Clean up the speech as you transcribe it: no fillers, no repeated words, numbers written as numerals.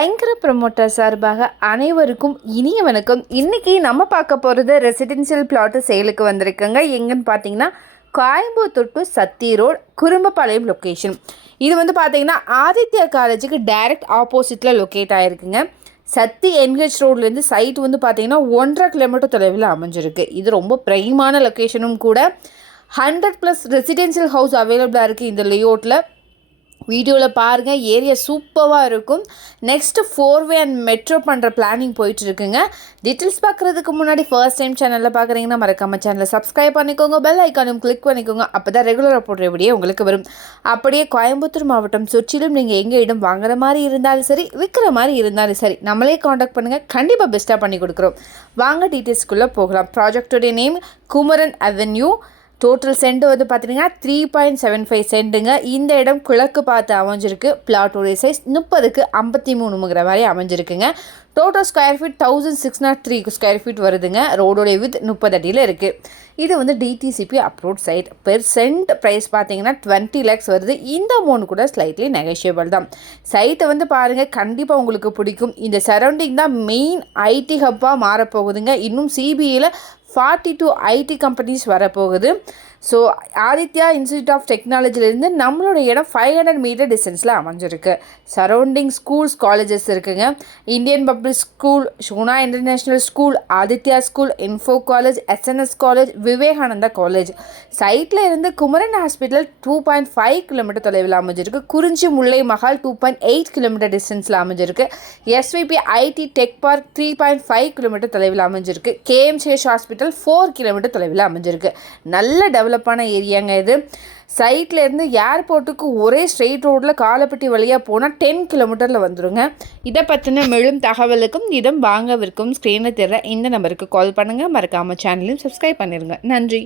ஐங்கர promoter சார்பாக அனைவருக்கும் இனிய வணக்கம். இன்றைக்கி நம்ம பார்க்க போகிறது ரெசிடென்ஷியல் பிளாட்டு சேலுக்கு வந்திருக்குங்க. எங்கன்னு பார்த்தீங்கன்னா Coimbatore to Sathy road Kurumbapalayam location. இது வந்து பார்த்தீங்கன்னா ஆதித்யா காலேஜுக்கு டைரக்ட் ஆப்போசிட்டில் லொக்கேட் ஆகிருக்குங்க. சத்தி என்ஹெச் ரோட்லேருந்து சைட் வந்து பார்த்தீங்கன்னா 1.5 கிலோமீட்டர் தொலைவில் அமைஞ்சிருக்கு. இது ரொம்ப ப்ரைமான லொக்கேஷனும் கூட. 100+ ரெசிடென்ஷியல் ஹவுஸ் அவைலபிளாக இருக்குது இந்த லேஅவுட்டில். வீடியோவில் பாருங்கள், ஏரியா சூப்பராக இருக்கும். நெக்ஸ்ட்டு 4-வே அண்ட் மெட்ரோ பண்ணுற பிளானிங் போயிட்டுருக்குங்க. டீட்டெயில்ஸ் பார்க்குறதுக்கு முன்னாடி ஃபர்ஸ்ட் டைம் சேனலில் பார்க்குறீங்கன்னா மறக்காமல் சேனலை சப்ஸ்கிரைப் பண்ணிக்கோங்க, பெல் ஐக்கானும் கிளிக் பண்ணிக்கோங்க. அப்போ தான் ரெகுலராக போடுற வீடியோ உங்களுக்கு வரும். அப்படியே கோயம்புத்தூர் மாவட்டம் சுற்றிலும் நீங்கள் எங்கே இடம் வாங்குற மாதிரி இருந்தாலும் சரி, விற்கிற மாதிரி இருந்தாலும் சரி, நம்மளே காண்டாக்ட் பண்ணுங்கள், கண்டிப்பாக பெஸ்ட்டாக பண்ணி கொடுக்குறோம். வாங்க டீட்டெயில்ஸ்குள்ளே போகலாம். ப்ராஜெக்டோடைய name Kumaran avenue. Total cent வந்து பார்த்தீங்கன்னா 3.75 சென்ட்டுங்க. இந்த இடம் கிழக்கு பார்த்து அமைஞ்சிருக்கு. பிளாட்டோடைய சைஸ் 30க்கு 53 மாதிரி அமைஞ்சிருக்குங்க. Total square feet 1603 square feet வருதுங்க. ரோடோடைய வித் 30 அடியில் இருக்குது. இது வந்து DTCP approved site. Per cent price பார்த்தீங்கன்னா 20 lakhs வருது. இந்த அமௌண்ட் கூட ஸ்லைட்லி நெகோஷியபிள் தான். சைட்டை வந்து பாருங்கள், கண்டிப்பாக உங்களுக்கு பிடிக்கும். இந்த சரௌண்டிங் தான் மெயின் ஐடி ஹப்பாக மாறப்போகுதுங்க. இன்னும் சிபிஐயில் 42 ஐடி கம்பெனிஸ் வரப்போகுது. ஸோ ஆதித்யா இன்ஸ்டியூட் ஆஃப் டெக்னாலஜிலேருந்து நம்மளோட இடம் 500 மீட்டர் டிஸ்டன்ஸில் அமைஞ்சிருக்கு. சரௌண்டிங் ஸ்கூல்ஸ், காலேஜஸ் இருக்குங்க. Indian public school, Shona international school, Aditya school, info college, SNS college, Vivekananda college. சைட்டில் இருந்து குமரன் ஹாஸ்பிட்டல் 2.5 கிலோமீட்டர் தொலைவில் அமைஞ்சிருக்கு. குறிஞ்சி முல்லை மஹால் 2.8 கிலோமீட்டர் டிஸ்டன்ஸில் அமைஞ்சிருக்கு. SVB IT tech park 3.5 kilometre தொலைவில் அமைஞ்சிருக்கு. கேஎம்சிஹெச் ஹாஸ்பிட்டல் 4 கிலோமீட்டர் தொலைவில் அமைஞ்சிருக்கு. நல்ல டெவலப்பான ஏரியாங்க இது. சைட்டில் இருந்து ஏர்போர்ட்டுக்கு ஒரே ஸ்ட்ரெயிட் ரோட்டில் காலப்பட்டி வழியாக போனால் 10 கிலோமீட்டரில் வந்துடுங்க. இதை பற்றின மேலும் தகவலுக்கும் இடம் வாங்கவிருக்கும் ஸ்க்ரீனில் தெரிகிற இந்த நம்பருக்கு கால் பண்ணுங்கள். மறக்காமல் சேனலையும் சப்ஸ்கிரைப் பண்ணிடுங்க. நன்றி.